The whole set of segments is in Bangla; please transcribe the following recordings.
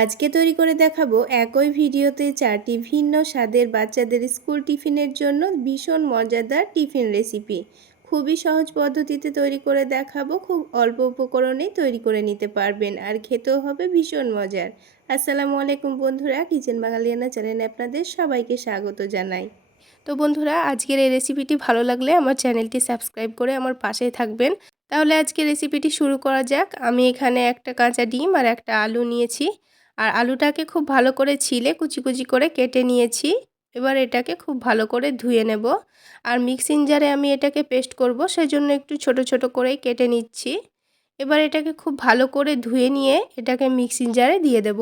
আজকে তৈরি করে দেখাবো একই ভিডিওতে চারটি ভিন্ন স্বাদের বাচ্চাদের স্কুল টিফিনের জন্য ভীষণ মজাদার টিফিন রেসিপি। খুবই সহজ পদ্ধতিতে তৈরি করে দেখাবো, খুব অল্প উপকরণেই তৈরি করে নিতে পারবেন আর খেতেও হবে ভীষণ মজার। আসসালামু আলাইকুম বন্ধুরা, কিচেন বাঙালিয়ানা চ্যানেলে আপনাদের সবাইকে স্বাগত জানাই। তো বন্ধুরা, আজকের এই রেসিপিটি ভালো লাগলে আমার চ্যানেলটি সাবস্ক্রাইব করে আমার পাশে থাকবেন। তাহলে আজকে রেসিপিটি শুরু করা যাক। আমি এখানে একটা কাঁচা ডিম আর একটা আলু নিয়েছি। আর আলুটাকে খুব ভালো করে ছিলে, কুচি কুচি করে কেটে নিয়েছি। এবার এটাকে খুব ভালো করে ধুয়ে নেব। আর মিক্সিং জারে আমি এটাকে পেস্ট করব, সেজন্য একটু ছোট ছোট করেই কেটে নিচ্ছি। এবার এটাকে খুব ভালো করে ধুয়ে নিয়ে এটাকে মিক্সিং জারে দিয়ে দেব।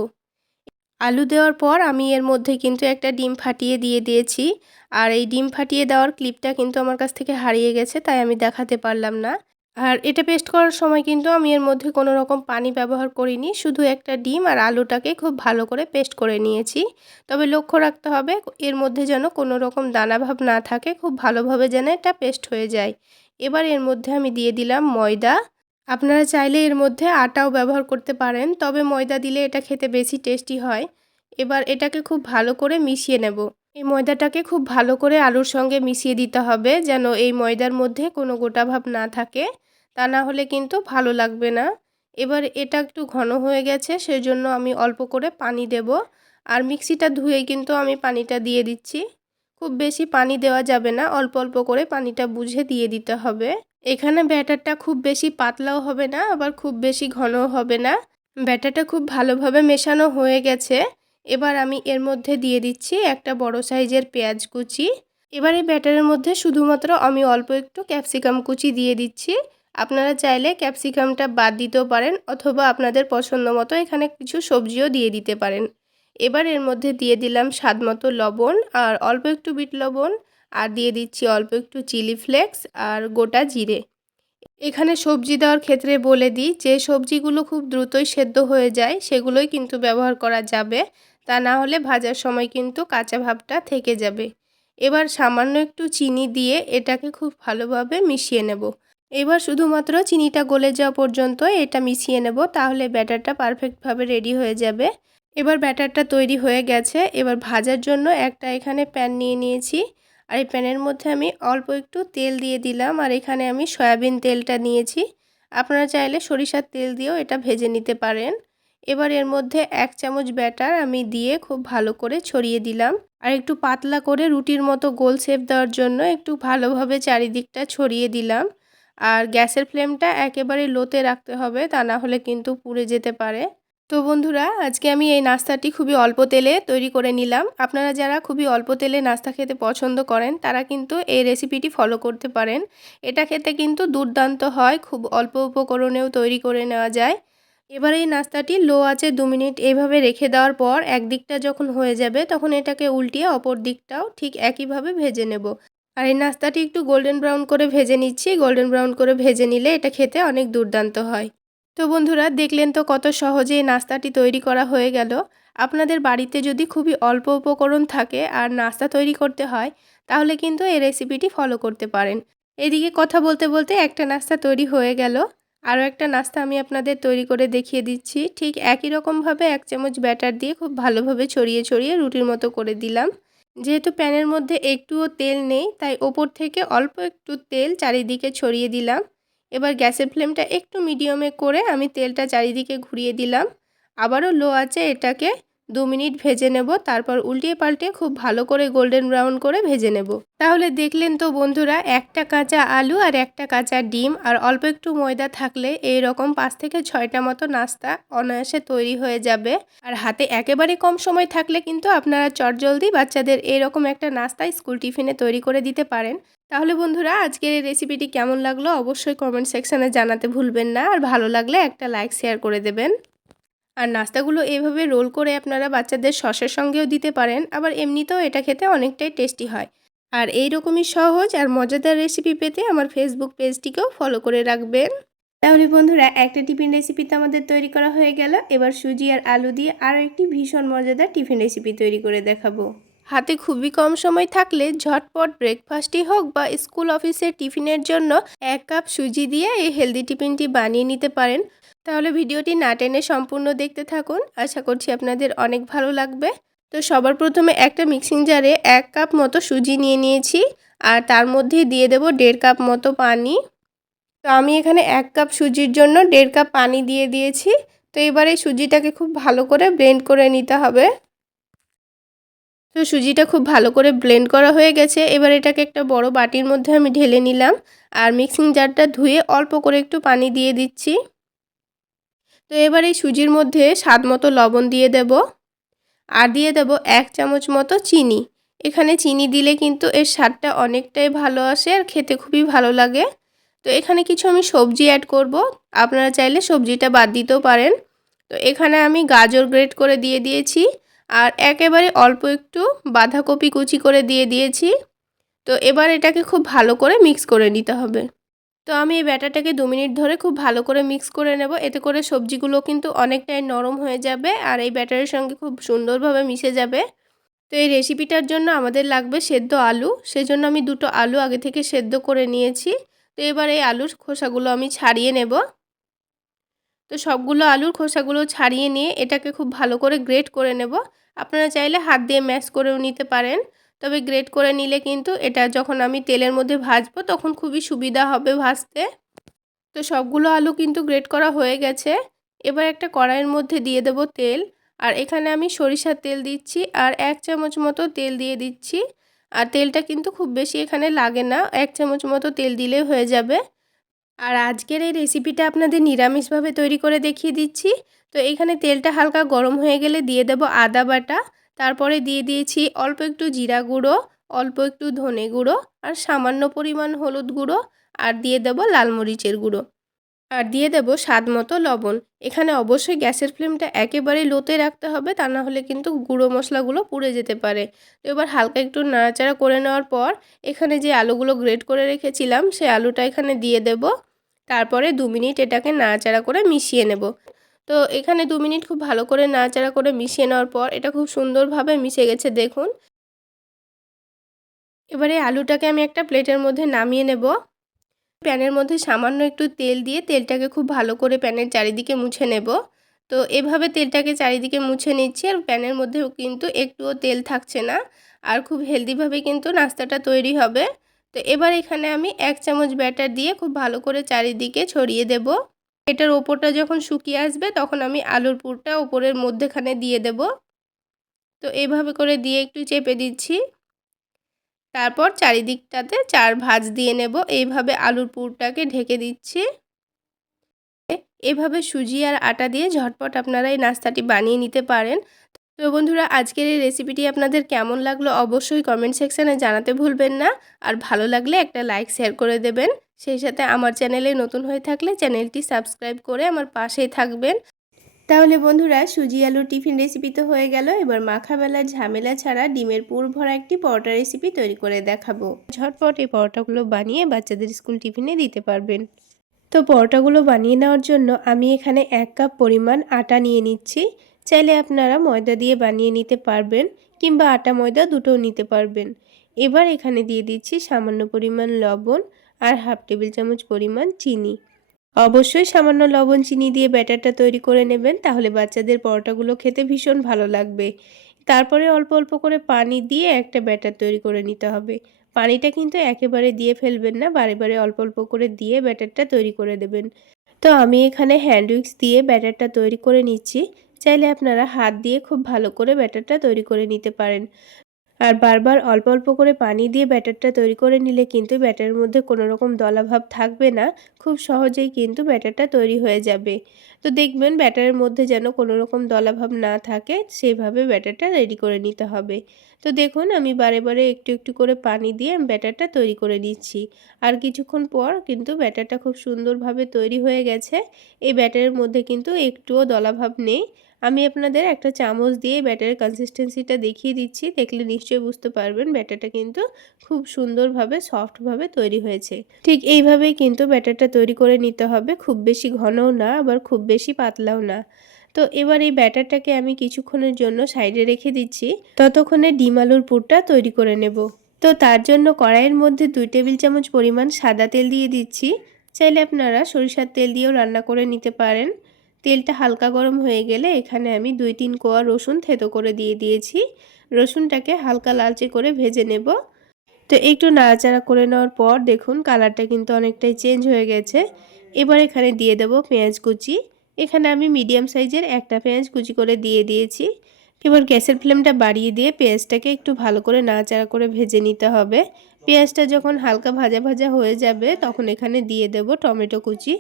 আলু দেওয়ার পর আমি এর মধ্যে কিন্তু একটা ডিম ফাটিয়ে দিয়ে দিয়েছি। আর এই ডিম ফাটিয়ে দেওয়ার ক্লিপটা কিন্তু আমার কাছ থেকে হারিয়ে গেছে, তাই আমি দেখাতে পারলাম না। আর এটা পেস্ট করার সময় কিন্তু আমি এর মধ্যে কোনো রকম পানি ব্যবহার করিনি, শুধু একটা ডিম আর আলুটাকে খুব ভালো করে পেস্ট করে নিয়েছি। তবে লক্ষ্য রাখতে হবে, এর মধ্যে যেন কোনো রকম দানাভাব না থাকে, খুব ভালোভাবে যেন এটা পেস্ট হয়ে যায়। এবার এর মধ্যে আমি দিয়ে দিলাম ময়দা। আপনারা চাইলে এর মধ্যে আটাও ব্যবহার করতে পারেন, তবে ময়দা দিলে এটা খেতে বেশি টেস্টি হয়। এবার এটাকে খুব ভালো করে মিশিয়ে নেব। এই ময়দাটাকে খুব ভালো করে আলুর সঙ্গে মিশিয়ে দিতে হবে, যেন এই ময়দার মধ্যে কোনো গোটা ভাব না থাকে। তা না হলে কিন্তু ভালো লাগবে না। এবার এটা একটু ঘন হয়ে গেছে, সেজন্য আমি অল্প করে পানি দেব। আর মিক্সিটা ধুয়ে কিন্তু আমি পানিটা দিয়ে দিচ্ছি। খুব বেশি পানি দেওয়া যাবে না, অল্প অল্প করে পানিটা বুঝে দিয়ে দিতে হবে। এখানে ব্যাটারটা খুব বেশি পাতলাও হবে না, আবার খুব বেশি ঘনও হবে না। ব্যাটারটা খুব ভালোভাবে মেশানো হয়ে গেছে। এবার আমি এর মধ্যে দিয়ে দিচ্ছি একটা বড় সাইজের পেঁয়াজ কুচি। এবার এই ব্যাটারের মধ্যে শুধুমাত্র আমি অল্প একটু ক্যাপসিকাম কুচি দিয়ে দিচ্ছি। আপনারা চাইলে ক্যাপসিকামটা বাদ দিতেও পারেন অথবা আপনাদের পছন্দ মতো এখানে কিছু সবজিও দিয়ে দিতে পারেন। এবার এর মধ্যে দিয়ে দিলাম স্বাদ মতো লবণ আর অল্প একটু বিট লবণ আর দিয়ে দিচ্ছি অল্প একটু চিলি ফ্লেক্স আর গোটা জিরে। এখানে সবজি দেওয়ার ক্ষেত্রে বলে দিই, যে সবজিগুলো খুব দ্রুতই সেদ্ধ হয়ে যায় সেগুলোই কিন্তু ব্যবহার করা যাবে, তা না হলে ভাজার সময় কিন্তু কাঁচা ভাবটা থেকে যাবে। এবার সামান্য একটু চিনি দিয়ে এটাকে খুব ভালোভাবে মিশিয়ে নেব। এবার শুধুমাত্র চিনিটা গলে যাওয়া পর্যন্ত এটা মিশিয়ে নেব, তাহলে ব্যাটারটা পারফেক্টভাবে রেডি হয়ে যাবে। এবার ব্যাটারটা তৈরি হয়ে গেছে, এবার ভাজার জন্য একটা এখানে প্যান নিয়ে নিয়েছি। আর এই প্যানের মধ্যে আমি অল্প একটু তেল দিয়ে দিলাম, আর এখানে আমি সয়াবিন তেলটা নিয়েছি। আপনারা চাইলে সরিষার তেল দিয়েও এটা ভেজে নিতে পারেন। এবার এর মধ্যে এক চামচ ব্যাটার আমি দিয়ে খুব ভালো করে ছড়িয়ে দিলাম। আর একটু পাতলা করে রুটির মতো গোল শেপ দেওয়ার জন্য একটু ভালোভাবে চারিদিকটা ছড়িয়ে দিলাম। আর গ্যাসের ফ্লেমটা একেবারে লোতে রাখতে হবে, তা না হলে কিন্তু পুড়ে যেতে পারে। তো বন্ধুরা, আজকে আমি এই নাস্তাটি খুবই অল্প তেলে তৈরি করে নিলাম। আপনারা যারা খুবই অল্প তেলে নাস্তা খেতে পছন্দ করেন, তারা কিন্তু এই রেসিপিটি ফলো করতে পারেন। এটা খেতে কিন্তু দুর্দান্ত হয়, খুব অল্প উপকরণেও তৈরি করে নেওয়া যায়। এবার এই নাস্তাটি লো আছে দু মিনিট এইভাবে রেখে দেওয়ার পর, একদিকটা যখন হয়ে যাবে, তখন এটাকে উল্টিয়ে অপর দিকটাও ঠিক একইভাবে ভেজে নেব। আর এই নাস্তাটি একটু গোল্ডেন ব্রাউন করে ভেজে নিচ্ছি। গোল্ডেন ব্রাউন করে ভেজে নিলে এটা খেতে অনেক দুর্দান্ত হয়। তো বন্ধুরা, দেখলেন তো কত সহজে এই নাস্তাটি তৈরি করা হয়ে গেল। আপনাদের বাড়িতে যদি খুবই অল্প উপকরণ থাকে আর নাস্তা তৈরি করতে হয়, তাহলে কিন্তু এই রেসিপিটি ফলো করতে পারেন। এদিকে কথা বলতে বলতে একটা নাস্তা তৈরি হয়ে গেল। আরও একটা নাস্তা আমি আপনাদের তৈরি করে দেখিয়ে দিচ্ছি। ঠিক একই রকমভাবে এক চামচ ব্যাটার দিয়ে খুব ভালোভাবে ছড়িয়ে ছড়িয়ে রুটির মতো করে দিলাম। যেহেতু প্যানের মধ্যে একটুও তেল নেই, তাই ওপর থেকে অল্প একটু তেল চারিদিকে ছড়িয়ে দিলাম। এবার গ্যাসের ফ্লেমটা একটু মিডিয়ামে করে আমি তেলটা চারিদিকে ঘুরিয়ে দিলাম। আবারও লো আছে এটাকে দু মিনিট ভেজে নেব, তারপর উল্টিয়ে পাল্টে খুব ভালো করে গোল্ডেন ব্রাউন করে ভেজে নেব। তাহলে দেখলেন তো বন্ধুরা, একটা কাঁচা আলু আর একটা কাঁচা ডিম আর অল্প একটু ময়দা থাকলে এই রকম পাঁচ থেকে ছয়টা মতো নাস্তা অনায়াসে তৈরি হয়ে যাবে। আর হাতে একেবারে কম সময় থাকলে কিন্তু আপনারা চটজলদি বাচ্চাদের এরকম একটা নাস্তা স্কুল টিফিনে তৈরি করে দিতে পারেন। তাহলে বন্ধুরা, আজকের এই রেসিপিটি কেমন লাগল অবশ্যই কমেন্ট সেকশানে জানাতে ভুলবেন না। আর ভালো লাগলে একটা লাইক শেয়ার করে দেবেন। আর নাস্তাগুলো এভাবে রোল করে আপনারা বাচ্চাদের সসের সঙ্গেও দিতে পারেন আবার এমনিতেও এটা খেতে অনেকটাই টেস্টি হয়। আর এই রকমই সহজ আর মজাদার রেসিপি পেতে আমার ফেসবুক পেজটিকেও ফলো করে রাখবেন। তাহলে বন্ধুরা একটা টিফিন রেসিপি তো আমাদের তৈরি করা হয়ে গেল। এবার সুজি আর আলু দিয়ে আরও একটি ভীষণ মজাদার টিফিন রেসিপি তৈরি করে দেখাবো। হাতে খুবই কম সময় থাকলে ঝটপট ব্রেকফাস্টই হোক বা স্কুল অফিসের টিফিনের জন্য এক কাপ সুজি দিয়ে এই হেলদি টিফিনটি বানিয়ে নিতে পারেন। তাহলে ভিডিওটি না টেনে সম্পূর্ণ দেখতে থাকুন। আশা করছি আপনাদের অনেক ভালো লাগবে। তো সবার প্রথমে একটা মিক্সিং জারে এক কাপ মতো সুজি নিয়ে নিয়েছি আর তার মধ্যে দিয়ে দেব দেড় কাপ মতো পানি। তো আমি এখানে এক কাপ সুজির জন্য দেড় কাপ পানি দিয়ে দিয়েছি। তো এবারে সুজিটাকে খুব ভালো করে ব্লেন্ড করে নিতে হবে। তো সুজিটা খুব ভালো করে ব্লেন্ড করা হয়ে গেছে। এবার এটাকে একটা বড় বাটির মধ্যে আমি ঢেলে নিলাম। আর মিক্সিং জারটা ধুয়ে অল্প করে একটু পানি দিয়ে দিচ্ছি। তো এবার এই সুজির মধ্যে স্বাদ মতো লবণ দিয়ে দেব। আর দিয়ে দেব এক চামচ মতো চিনি। এখানে চিনি দিলে কিন্তু এর স্বাদটা অনেকটাই ভালো আসে আর খেতে খুবই ভালো লাগে। তো এখানে কিছু আমি সবজি অ্যাড করব। আপনারা চাইলে সবজিটা বাদ দিতেও পারেন। তো এখানে আমি গাজর গ্রেট করে দিয়ে দিয়েছি। আর একেবারে অল্প একটু বাঁধাকপি কুচি করে দিয়ে দিয়েছি। তো এবার এটাকে খুব ভালো করে মিক্স করে নিতে হবে। তো আমি এই ব্যাটারটাকে দু মিনিট ধরে খুব ভালো করে মিক্স করে নেব। এতে করে সবজিগুলো কিন্তু অনেকটাই নরম হয়ে যাবে আর এই ব্যাটারের সঙ্গে খুব সুন্দরভাবে মিশে যাবে। তো এই রেসিপিটার জন্য আমাদের লাগবে সেদ্ধ আলু। সেজন্য আমি দুটো আলু আগে থেকে সেদ্ধ করে নিয়েছি। তো এবার এই আলুর খোসাগুলো আমি ছাড়িয়ে নেব। তো সবগুলো আলুর খোসাগুলো ছাড়িয়ে নিয়ে এটাকে খুব ভালো করে গ্রেট করে নেব। আপনারা চাইলে হাত দিয়ে ম্যাশ করেও নিতে পারেন। তবে গ্রেট করে নিলে কিন্তু এটা যখন আমি তেলের মধ্যে ভাজবো তখন খুবই সুবিধা হবে ভাজতে। তো সবগুলো আলু কিন্তু গ্রেট করা হয়ে গেছে। এবার একটা কড়াইয়ের মধ্যে দিয়ে দেব তেল। আর এখানে আমি সরিষার তেল দিচ্ছি আর এক চামচ মতো তেল দিয়ে দিচ্ছি। আর তেলটা কিন্তু খুব বেশি এখানে লাগে না, এক চামচ মতো তেল দিলেই হয়ে যাবে। আর আজকের এই রেসিপিটা আপনাদের নিরামিষভাবে তৈরি করে দেখিয়ে দিচ্ছি। তো এখানে তেলটা হালকা গরম হয়ে গেলে দিয়ে দেব আদা বাটা। তারপরে দিয়ে দিয়েছি অল্প একটু জিরা গুঁড়ো, অল্প একটু ধনে গুঁড়ো আর সামান্য পরিমাণ হলুদ গুঁড়ো আর দিয়ে দেব লাল মরিচের গুঁড়ো। আর দিয়ে দেব স্বাদ মতো লবণ। এখানে অবশ্যই গ্যাসের ফ্লেমটা একেবারে লোতে রাখতে হবে, তা না হলে কিন্তু গুঁড়ো মশলাগুলো পুড়ে যেতে পারে। তো এবার হালকা একটু নাড়াচাড়া করে নেওয়ার পর এখানে যে আলুগুলো গ্রেট করে রেখেছিলাম, সে আলুটা এখানে দিয়ে দেব। তারপরে দু মিনিট এটাকে নাড়াচাড়া করে মিশিয়ে নেব। তো এখানে দু মিনিট খুব ভালো করে নাড়াচাড়া করে মিশিয়ে নেওয়ার পর এটা খুব সুন্দরভাবে মিশে গেছে, দেখুন। এবারে আলুটাকে আমি একটা প্লেটের মধ্যে নামিয়ে নেব। প্যানের মধ্যে সামান্য একটু তেল দিয়ে তেলটাকে খুব ভালো করে প্যানের চারিদিকে মুছে নেব। তো এভাবে তেলটাকে চারিদিকে মুছে নিচ্ছি আর প্যানের মধ্যেও কিন্তু একটুও তেল থাকছে না আর খুব হেলদিভাবে কিন্তু নাস্তাটা তৈরি হবে। তো এবার এখানে আমি এক চামচ ব্যাটার দিয়ে খুব ভালো করে চারিদিকে ছড়িয়ে দেব। এটার ওপরটা যখন শুকিয়ে আসবে তখন আমি আলুর পুরটা ওপরের মধ্যেখানে দিয়ে দেব। তো এভাবে করে দিয়ে একটু চেপে দিচ্ছি। তারপর চারিদিকটাতে চার ভাজ দিয়ে নেব। এইভাবে আলুর পুরটাকে ঢেকে দিচ্ছি। এভাবে সুজি আর আটা দিয়ে ঝটপট আপনারা এই নাস্তাটি বানিয়ে নিতে পারেন। তো বন্ধুরা, আজকের এই রেসিপিটি আপনাদের কেমন লাগল অবশ্যই কমেন্ট সেকশানে জানাতে ভুলবেন না। আর ভালো লাগলে একটা লাইক, শেয়ার করে দেবেন। সেই সাথে আমার চ্যানেলে নতুন হয়ে থাকলে চ্যানেলটি সাবস্ক্রাইব করে আমার পাশেই থাকবেন। তাহলে বন্ধুরা, সুজি আলু টিফিন রেসিপি তো হয়ে গেল। এবার মাখাবেলার ঝামেলা ছাড়া ডিমের পুর ভরা একটি পরোটা রেসিপি তৈরি করে দেখাবো। ঝটপট এই পরোটাগুলো বানিয়ে বাচ্চাদের স্কুল টিফিনে দিতে পারবেন। তো পরোটাগুলো বানিয়ে নেওয়ার জন্য আমি এখানে এক কাপ পরিমাণ আটা নিয়ে নিচ্ছি। চাইলে আপনারা ময়দা দিয়ে বানিয়ে নিতে পারবেন কিংবা আটা ময়দা দুটোও নিতে পারবেন। এবার এখানে দিয়ে দিচ্ছি সামান্য পরিমাণ লবণ আর হাফ টেবিল চামচ পরিমাণ চিনি। অবশ্যই সামান্য লবণ চিনি দিয়ে ব্যাটারটা তৈরি করে নেবেন, তাহলে বাচ্চাদের পরোটাগুলো খেতে ভীষণ ভালো লাগবে। তারপরে অল্প অল্প করে পানি দিয়ে একটা ব্যাটার তৈরি করে নিতে হবে। পানিটা কিন্তু একেবারে দিয়ে ফেলবেন না, বারে বারে অল্প অল্প করে দিয়ে ব্যাটারটা তৈরি করে দেবেন। তো আমি এখানে হ্যান্ড উইক্স দিয়ে ব্যাটারটা তৈরি করে নিচ্ছি। চাইলে আপনারা হাত দিয়ে খুব ভালো করে ব্যাটারটা তৈরি করে নিতে পারেন। আর বারবার অল্প অল্প করে পানি দিয়ে ব্যাটারটা তৈরি করে নিলে কিন্তু ব্যাটারের মধ্যে কোনো রকম দলাভাব থাকবে না, খুব সহজেই কিন্তু ব্যাটারটা তৈরি হয়ে যাবে। তো দেখবেন ব্যাটারের মধ্যে যেন কোনো রকম দলাভাব না থাকে, সেইভাবে ব্যাটারটা রেডি করে নিতে হবে। তো দেখুন আমি বারে বারে একটু একটু করে পানি দিয়ে ব্যাটারটা তৈরি করে নিচ্ছি। আর কিছুক্ষণ পর কিন্তু ব্যাটারটা খুব সুন্দরভাবে তৈরি হয়ে গেছে। এই ব্যাটারের মধ্যে কিন্তু একটুও দলাভাব নেই। আমি আপনাদের একটা চামচ দিয়ে ব্যাটারের কনসিস্টেন্সিটা দেখিয়ে দিচ্ছি। দেখলে নিশ্চয়ই বুঝতে পারবেন ব্যাটারটা কিন্তু খুব সুন্দরভাবে সফটভাবে তৈরি হয়েছে। ঠিক এইভাবেই কিন্তু ব্যাটারটা তৈরি করে নিতে হবে। খুব বেশি ঘনও না, আবার খুব বেশি পাতলাও না। তো এবার এই ব্যাটারটাকে আমি কিছুক্ষণের জন্য সাইডে রেখে দিচ্ছি। ততক্ষণে ডিম আলুর পুরটা তৈরি করে নেব। তো তার জন্য কড়াইয়ের মধ্যে দুই টেবিল চামচ পরিমাণ সাদা তেল দিয়ে দিচ্ছি। চাইলে আপনারা সরিষার তেল দিয়েও রান্না করে নিতে পারেন। তেলটা হালকা গরম হয়ে গেলে এখানে আমি দুই তিন কোয়া রসুন থেতো করে দিয়ে দিয়েছি। রসুনটাকে হালকা লালচে করে ভেজে নেব। তো একটু নাড়াচাড়া করে নেওয়ার পর দেখুন কালারটা কিন্তু অনেকটাই চেঞ্জ হয়ে গেছে। এবার এখানে দিয়ে দেব পেঁয়াজ কুচি। এখানে আমি মিডিয়াম সাইজের একটা পেঁয়াজ কুচি করে দিয়ে দিয়েছি। এবার গ্যাসের ফ্লেমটা বাড়িয়ে দিয়ে পেঁয়াজটাকে একটু ভালো করে নাড়াচাড়া করে ভেজে নিতে হবে। পেঁয়াজটা যখন হালকা ভাজা ভাজা হয়ে যাবে তখন এখানে দিয়ে দেব টমেটো কুচি।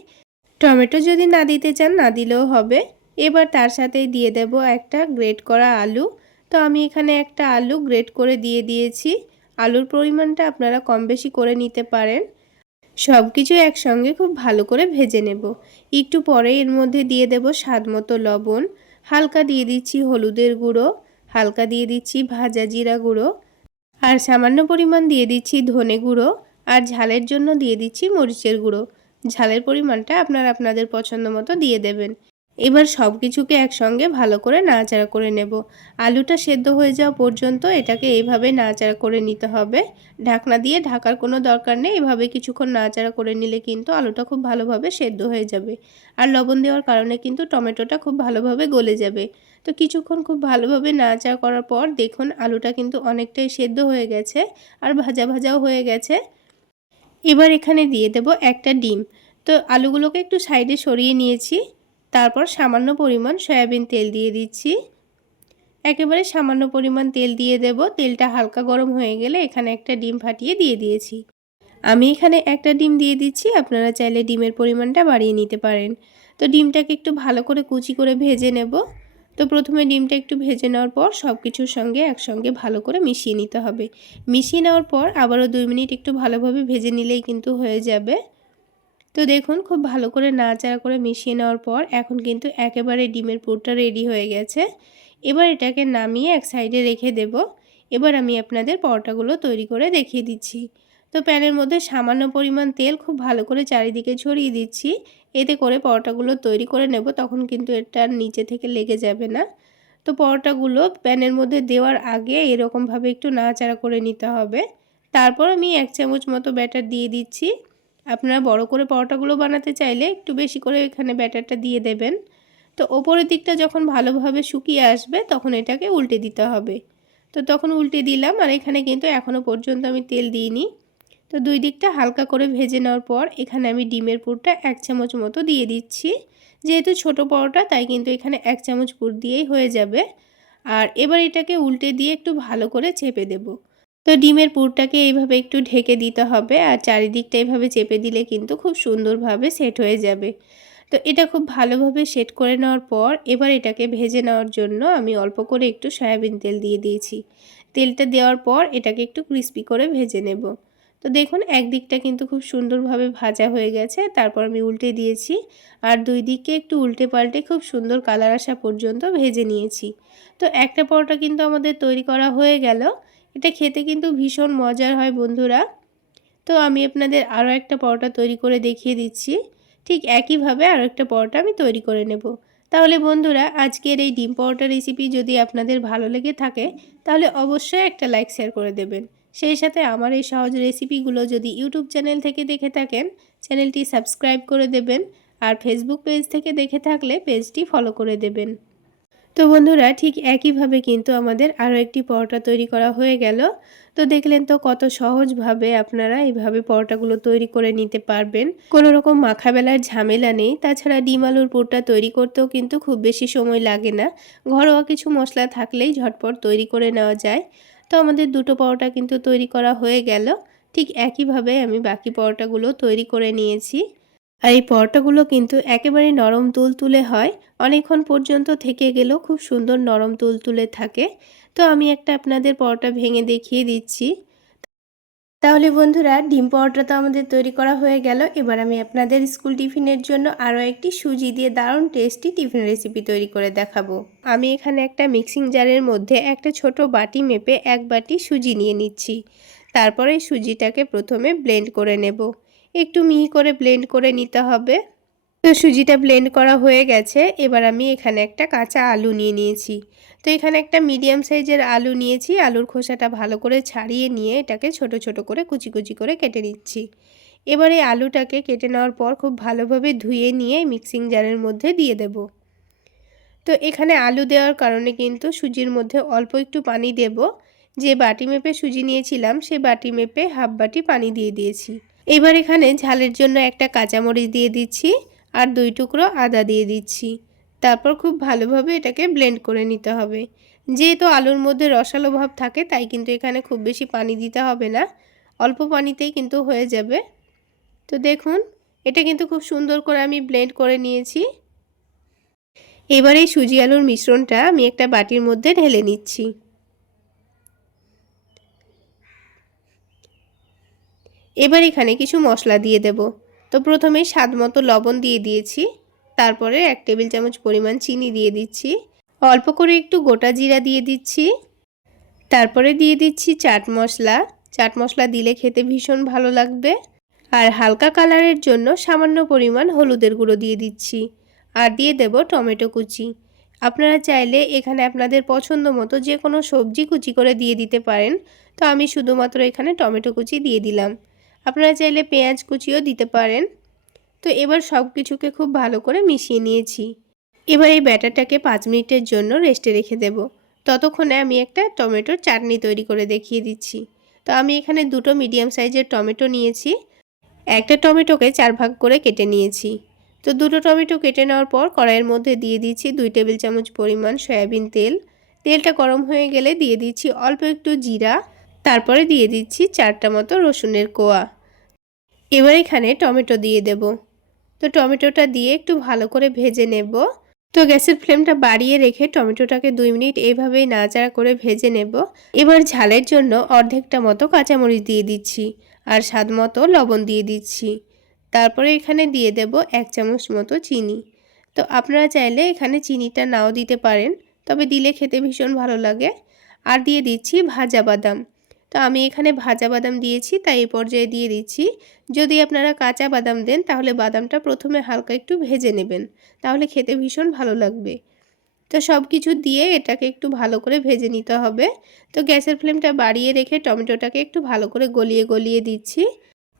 টমেটো যদি না দিতে চান, না দিলেও হবে। এবার তার সাথেই দিয়ে দেব একটা গ্রেট করা আলু। তো আমি এখানে একটা আলু গ্রেট করে দিয়ে দিয়েছি। আলুর পরিমাণটা আপনারা কম বেশি করে নিতে পারেন। সব কিছু একসঙ্গে খুব ভালো করে ভেজে নেব। একটু পরে এর মধ্যে দিয়ে দেব স্বাদ মতো লবণ। হালকা দিয়ে দিচ্ছি হলুদের গুঁড়ো। হালকা দিয়ে দিচ্ছি ভাজা জিরা গুঁড়ো। আর সামান্য পরিমাণ দিয়ে দিচ্ছি ধনে গুঁড়ো। আর ঝালের জন্য দিয়ে দিচ্ছি মরিচের গুঁড়ো। ঝালের পরিমাণটা আপনারা আপনাদের পছন্দ মতো দিয়ে দেবেন। এবার সব কিছুকে একসঙ্গে ভালো করে নাড়াচাড়া করে নেব। আলুটা সেদ্ধ হয়ে যাওয়া পর্যন্ত এটাকে এইভাবে নাড়াচাড়া করে নিতে হবে। ঢাকনা দিয়ে ঢাকার কোনো দরকার নেই, এভাবে কিছুক্ষণ নাড়াচাড়া করে নিলে কিন্তু আলুটা খুব ভালোভাবে সেদ্ধ হয়ে যাবে। আর লবণ দেওয়ার কারণে কিন্তু টমেটোটা খুব ভালোভাবে গলে যাবে। তো কিছুক্ষণ খুব ভালোভাবে নাড়াচাড়া করার পর দেখুন আলুটা কিন্তু অনেকটাই সেদ্ধ হয়ে গেছে, আর ভাজা ভাজাও হয়ে গেছে। এবার এখানে দিয়ে দেব একটা ডিম। তো আলুগুলোকে একটু সাইডে সরিয়ে নিয়েছি, তারপর সামান্য পরিমাণ সয়াবিন তেল দিয়ে দিচ্ছি। একেবারে সামান্য পরিমাণ তেল দিয়ে দেব, তেলটা হালকা গরম হয়ে গেলে এখানে একটা ডিম ফাটিয়ে দিয়ে দিয়েছি। আমি এখানে একটা ডিম দিয়ে দিচ্ছি, আপনারা চাইলে ডিমের পরিমাণটা বাড়িয়ে নিতে পারেন। তো ডিমটাকে একটু ভালো করে কুচি করে ভেজে নেব। তো প্রথমে ডিমটা একটু ভেজে নেওয়ার পর সব কিছুর সঙ্গে একসঙ্গে ভালো করে মিশিয়ে নিতে হবে। মিশিয়ে নেওয়ার পর আবারও দুই মিনিট একটু ভালোভাবে ভেজে নিলেই কিন্তু হয়ে যাবে। তো দেখুন খুব ভালো করে নাড়াচাড়া করে মিশিয়ে নেওয়ার পর এখন কিন্তু একেবারে ডিমের পুরটা রেডি হয়ে গেছে। এবার এটাকে নামিয়ে এক সাইডে রেখে দেব। এবার আমি আপনাদের পরোটাগুলো তৈরি করে দেখিয়ে দিচ্ছি। তো প্যানের মধ্যে সামান্য পরিমাণ তেল খুব ভালো করে চারিদিকে ছড়িয়ে দিচ্ছি। এতে করে পরোটাগুলো তৈরি করে নেব, তখন কিন্তু এটা নিচে থেকে লেগে যাবে না। তো পরোটাগুলো প্যানের মধ্যে দেওয়ার আগে এরকমভাবে একটু নাড়াচাড়া করে নিতে হবে। তারপর আমি এক চামচ মতো ব্যাটার দিয়ে দিচ্ছি। আপনারা বড় করে পরোটাগুলো বানাতে চাইলে একটু বেশি করে এখানে ব্যাটারটা দিয়ে দেবেন। তো ওপরের দিকটা যখন ভালোভাবে শুকিয়ে আসবে, তখন এটাকে উল্টে দিতে হবে। তো তখন উল্টে দিলাম, আর এখানে কিন্তু এখনও পর্যন্ত আমি তেল দিইনি। তো দুই দিকটা হালকা করে ভেজে নেওয়ার পর এখানে আমি ডিমের পুরটা এক চামচ মতো দিয়ে দিচ্ছি। যেহেতু ছোট পরোটা, তাই কিন্তু এখানে এক চামচ পুর দিয়েই হয়ে যাবে। আর এবার এটাকে উল্টে দিয়ে একটু ভালো করে চেপে দেবো। তো ডিমের পুরটাকে এইভাবে একটু ঢেকে দিতে হবে আর চারিদিকটা এইভাবে চেপে দিলে কিন্তু খুব সুন্দরভাবে সেট হয়ে যাবে। তো এটা খুব ভালোভাবে সেট করে নেওয়ার পর এবার এটাকে ভেজে নেওয়ার জন্য আমি অল্প করে একটু সয়াবিন তেল দিয়ে দিয়েছি। তেলটা দেওয়ার পর এটাকে একটু ক্রিস্পি করে ভেজে নেব। তো দেখুন, একদিকটা কিন্তু খুব সুন্দরভাবে ভাজা হয়ে গেছে, তারপর আমি উল্টে দিয়েছি। আর দুই দিকে একটু উল্টে পাল্টে খুব সুন্দর কালার আসা পর্যন্ত ভেজে নিয়েছি। তো একটা পরোটা কিন্তু আমাদের তৈরি করা হয়ে গেল। এটা খেতে কিন্তু ভীষণ মজার হয় বন্ধুরা। তো আমি আপনাদের আরও একটা পরোটা তৈরি করে দেখিয়ে দিচ্ছি। ঠিক একইভাবে আরও একটা পরোটা আমি তৈরি করে নেব। তাহলে বন্ধুরা, আজকের এই ডিম পরোটা রেসিপি যদি আপনাদের ভালো লেগে থাকে, তাহলে অবশ্যই একটা লাইক শেয়ার করে দেবেন। সেই সাথে আমার এই সহজ রেসিপিগুলো যদি ইউটিউব চ্যানেল থেকে দেখে থাকেন, চ্যানেলটি সাবস্ক্রাইব করে দেবেন আর ফেসবুক পেজ থেকে দেখে থাকলে পেজটি ফলো করে দেবেন। তো বন্ধুরা, ঠিক একইভাবে কিন্তু আমাদের আরও একটি পরোটা তৈরি করা হয়ে গেল। তো দেখলেন তো কত সহজভাবে আপনারা এইভাবে পরোটাগুলো তৈরি করে নিতে পারবেন। কোনো রকম মাখাবেলার ঝামেলা নেই। তাছাড়া ডিম আলুর পুরটা তৈরি করতেও কিন্তু খুব বেশি সময় লাগে না। ঘরোয়া কিছু মশলা থাকলেই ঝটপট তৈরি করে নেওয়া যায়। তো আমাদের দুটো পরোটা কিন্তু তৈরি করা হয়ে গেল। ঠিক একইভাবে আমি বাকি পরোটাগুলো তৈরি করে নিয়েছি। আর এই পরোটাগুলো কিন্তু একেবারে নরম তুল তুলে হয়। অনেকক্ষণ পর্যন্ত থেকে গেলেও খুব সুন্দর নরম তুল তুলে থাকে। তো আমি একটা আপনাদের পরোটা ভেঙে দেখিয়ে দিচ্ছি। তাহলে বন্ধুরা, ডিম পাউডারটা তো আমাদের তৈরি করা হয়ে গেল। এবার আমি আপনাদের স্কুল টিফিনের জন্য আরও একটি সুজি দিয়ে দারুণ টেস্টি টিফিন রেসিপি তৈরি করে দেখাবো। আমি এখানে একটা মিক্সিং জারের মধ্যে একটা ছোট বাটি মেপে এক বাটি সুজি নিয়ে নিচ্ছি। তারপরে সুজিটাকে প্রথমে ব্লেন্ড করে নেব। একটু মিহি করে ব্লেন্ড করে নিতে হবে। তো সুজিটা ব্লেন্ড করা হয়ে গেছে। এবার আমি এখানে একটা কাঁচা আলু নিয়ে নিয়েছি। তো এখানে একটা মিডিয়াম সাইজের আলু নিয়েছি। আলুর খোসাটা ভালো করে ছাড়িয়ে নিয়ে এটাকে ছোট ছোট করে কুচি কুচি করে কেটে নিচ্ছি। এবার এই আলুটাকে কেটে নেওয়ার পর খুব ভালোভাবে ধুয়ে নিয়ে মিক্সিং জারের মধ্যে দিয়ে দেব। তো এখানে আলু দেওয়ার কারণে কিন্তু সুজির মধ্যে অল্প একটু পানি দেব। যে বাটি মেপে সুজি নিয়েছিলাম, সে বাটি মেপে হাফ বাটি পানি দিয়ে দিয়েছি। এবার এখানে ঝালের জন্য একটা কাঁচামরিচ দিয়ে দিচ্ছি। আর দুই টুকরো আদা দিয়ে দিচ্ছি। তারপর খুব ভালোভাবে এটাকে ব্লেন্ড করে নিতে হবে। যেহেতু আলুর মধ্যে রসালো ভাব থাকে, তাই কিন্তু এখানে খুব বেশি পানি দিতে হবে না। অল্প পানিতেই কিন্তু হয়ে যাবে। তো দেখুন, এটা কিন্তু খুব সুন্দর করে আমি ব্লেন্ড করে নিয়েছি। এবার এই সুজি আলুর মিশ্রণটা আমি একটা বাটির মধ্যে ঢেলে নিচ্ছি। এবার এখানে কিছু মশলা দিয়ে দেব। তো প্রথমে স্বাদ মতো লবণ দিয়ে দিয়েছি। তারপরে এক টেবিল চামচ পরিমাণ চিনি দিয়ে দিচ্ছি। অল্প করে একটু গোটা জিরা দিয়ে দিচ্ছি। তারপরে দিয়ে দিচ্ছি চাট মশলা। চাট মশলা দিলে খেতে ভীষণ ভালো লাগবে। আর হালকা কালারের জন্য সামান্য পরিমাণ হলুদের গুঁড়ো দিয়ে দিচ্ছি। আর দিয়ে দেব টমেটো কুচি। আপনারা চাইলে এখানে আপনাদের পছন্দ মতো যে কোনো সবজি কুচি করে দিয়ে দিতে পারেন। তো আমি শুধুমাত্র এখানে টমেটো কুচি দিয়ে দিলাম। আপনারা চাইলে পেঁয়াজ কুচিও দিতে পারেন। তো এবার সব কিছুকে খুব ভালো করে মিশিয়ে নিয়েছি। এবার এই ব্যাটারটাকে পাঁচ মিনিটের জন্য রেস্টে রেখে দেব। ততক্ষণে আমি একটা টমেটোর চাটনি তৈরি করে দেখিয়ে দিচ্ছি। তো আমি এখানে দুটো মিডিয়াম সাইজের টমেটো নিয়েছি। একটা টমেটোকে চার ভাগ করে কেটে নিয়েছি। তো দুটো টমেটো কেটে নেওয়ার পর কড়াইয়ের মধ্যে দিয়ে দিচ্ছি দুই টেবিল চামচ পরিমাণ সয়াবিন তেল। তেলটা গরম হয়ে গেলে দিয়ে দিচ্ছি অল্প একটু জিরা। তারপরে দিয়ে দিচ্ছি চারটা মতো রসুনের কোয়া। এবার এখানে টমেটো দিয়ে দেব। তো টমেটোটা দিয়ে একটু ভালো করে ভেজে নেব। তো গ্যাসের ফ্লেমটা বাড়িয়ে রেখে টমেটোটাকে দুই মিনিট এইভাবেই নাড়াচাড়া করে ভেজে নেব। এবার ঝালের জন্য অর্ধেকটা মতো কাঁচামরিচ দিয়ে দিচ্ছি আর স্বাদ মতো লবণ দিয়ে দিচ্ছি। তারপরে এখানে দিয়ে দেব এক চামচ মতো চিনি। তো আপনারা চাইলে এখানে চিনিটা নাও দিতে পারেন, তবে দিলে খেতে ভীষণ ভালো লাগে। আর দিয়ে দিচ্ছি ভাজা বাদাম। তো আমি এখানে ভাজা বাদাম দিয়েছি, তাই এই পর্যায়ে দিয়ে দিচ্ছি। যদি আপনারা কাঁচা বাদাম দেন, তাহলে বাদামটা প্রথমে হালকা একটু ভেজে নেবেন। তাহলে খেতে ভীষণ ভালো লাগবে। তো সব কিছু দিয়ে এটাকে একটু ভালো করে ভেজে নিতে হবে। তো গ্যাসের ফ্লেমটা বাড়িয়ে রেখে টমেটোটাকে একটু ভালো করে গলিয়ে গলিয়ে দিচ্ছি।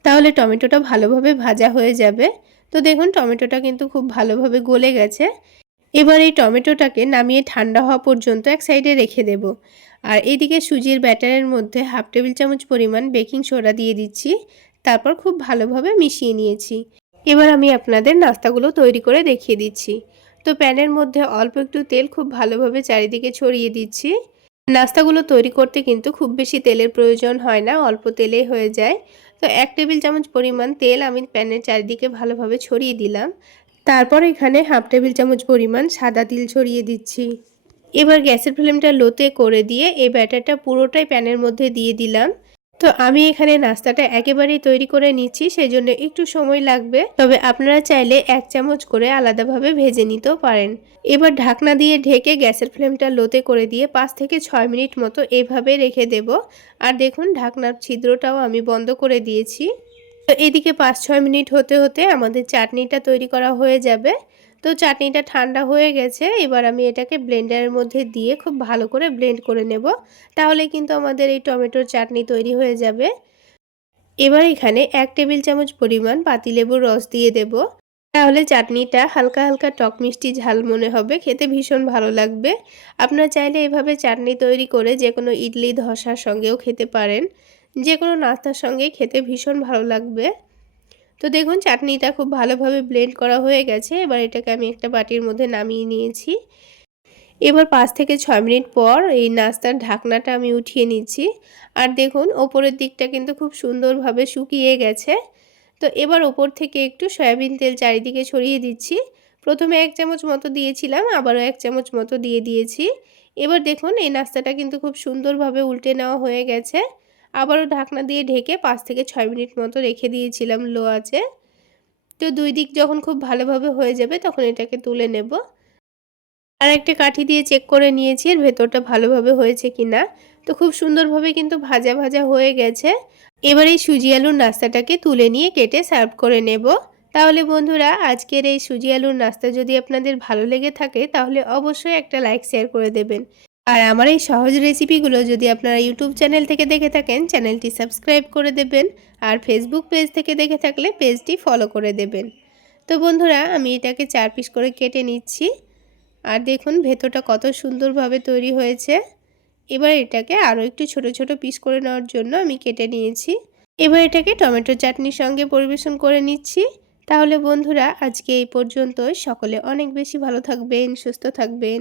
তাহলে টমেটোটা ভালোভাবে ভাজা হয়ে যাবে। তো দেখুন, টমেটোটা কিন্তু খুব ভালোভাবে গলে গেছে। এবার এই টমেটোটাকে নামিয়ে ঠান্ডা হওয়া পর্যন্ত এক সাইডে রেখে দেব। আর এইদিকে সুজির ব্যাটারের মধ্যে হাফ টেবিল চামচ পরিমাণ বেকিং সোডা দিয়ে দিচ্ছি। তারপর খুব ভালোভাবে মিশিয়ে নিয়েছি। এবার আমি আপনাদের নাস্তাগুলো তৈরি করে দেখিয়ে দিচ্ছি। তো প্যানের মধ্যে অল্প একটু তেল খুব ভালোভাবে চারিদিকে ছড়িয়ে দিচ্ছি। নাস্তাগুলো তৈরি করতে কিন্তু খুব বেশি তেলের প্রয়োজন হয় না, অল্প তেলেই হয়ে যায়। তো এক টেবিল চামচ পরিমাণ তেল আমি প্যানের চারিদিকে ভালোভাবে ছড়িয়ে দিলাম। তারপর এখানে হাফ টেবিল চামচ পরিমাণ সাদা তিল ছড়িয়ে দিচ্ছি। এবার গ্যাসের ফ্লেমটা লোতে করে দিয়ে এই ব্যাটারটা পুরোটাই প্যানের মধ্যে দিয়ে দিলাম। তো আমি এখানে নাস্তাটা একেবারেই তৈরি করে নিচ্ছি সেই জন্য একটু সময় লাগবে। তবে আপনারা চাইলে এক চামচ করে আলাদাভাবে ভেজে নিতেও পারেন। এবার ঢাকনা দিয়ে ঢেকে গ্যাসের ফ্লেমটা লোতে করে দিয়ে পাঁচ থেকে ছয় মিনিট মতো এভাবে রেখে দেব। আর দেখুন, ঢাকনার ছিদ্রটাও আমি বন্ধ করে দিয়েছি। তো এদিকে পাঁচ ছয় মিনিট হতে হতে আমাদের চাটনিটা তৈরি করা হয়ে যাবে। তো চাটনিটা ঠান্ডা হয়ে গেছে, এবার আমি এটাকে ব্লেন্ডারের মধ্যে দিয়ে খুব ভালো করে ব্লেন্ড করে নেব। তাহলে কিন্তু আমাদের এই টমেটোর চাটনি তৈরি হয়ে যাবে। এবার এখানে এক টেবিল চামচ পরিমাণ পাতিলেবুর রস দিয়ে দেব। তাহলে চাটনিটা হালকা হালকা টক মিষ্টি ঝাল মনে হবে, খেতে ভীষণ ভালো লাগবে। আপনারা চাইলে এভাবে চাটনি তৈরি করে যে কোনো ইডলি, ধসার সঙ্গেও খেতে পারেন। যে কোনো নাস্তার সঙ্গে খেতে ভীষণ ভালো লাগবে। তো দেখুন, চাটনিটা খুব ভালোভাবে ব্লেন্ড করা হয়ে গেছে। এবার এটাকে আমি একটা বাটির মধ্যে নামিয়ে নিয়েছি। এবার পাঁচ থেকে ছয় মিনিট পর এই নাস্তার ঢাকনাটা আমি উঠিয়ে নিচ্ছি। আর দেখুন, ওপরের দিকটা কিন্তু খুব সুন্দরভাবে শুকিয়ে গেছে। তো এবার ওপর থেকে একটু সয়াবিন তেল চারিদিকে ছড়িয়ে দিচ্ছি। প্রথমে এক চামচ মতো দিয়েছিলাম, আবারও এক চামচ মতো দিয়ে দিয়েছি। এবার দেখুন, এই নাস্তাটা কিন্তু খুব সুন্দরভাবে উল্টে নেওয়া হয়ে গেছে। আবারও ঢাকনা দিয়ে ঢেকে পাঁচ থেকে ছয় মিনিট মতো রেখে দিয়েছিলাম লো আছে তো দুই দিক যখন খুব ভালোভাবে হয়ে যাবে তখন এটাকে তুলে নেব। আর একটা কাঠি দিয়ে চেক করে নিয়েছি এর ভেতরটা ভালোভাবে হয়েছে কি না তো খুব সুন্দরভাবে কিন্তু ভাজা ভাজা হয়ে গেছে। এবার এই সুজি আলুর নাস্তাটাকে তুলে নিয়ে কেটে সার্ভ করে নেব। তাহলে বন্ধুরা, আজকের এই সুজি আলুর নাস্তা যদি আপনাদের ভালো লেগে থাকে তাহলে অবশ্যই একটা লাইক, শেয়ার করে দেবেন। আর আমার এই সহজ রেসিপিগুলো যদি আপনারা ইউটিউব চ্যানেল থেকে দেখে থাকেন চ্যানেলটি সাবস্ক্রাইব করে দেবেন আর ফেসবুক পেজ থেকে দেখে থাকলে পেজটি ফলো করে দেবেন। তো বন্ধুরা, আমি এটাকে চার পিস করে কেটে নিচ্ছি। আর দেখুন, ভেতরটা কত সুন্দরভাবে তৈরি হয়েছে। এবার এটাকে আরও একটু ছোট ছোট পিস করে নেওয়ার জন্য আমি কেটে নিয়েছি। এবার এটাকে টমেটো চাটনির সঙ্গে পরিবেশন করে নিচ্ছি। তাহলে বন্ধুরা, আজকে এই পর্যন্ত সকলে অনেক বেশি ভালো থাকবেন, সুস্থ থাকবেন।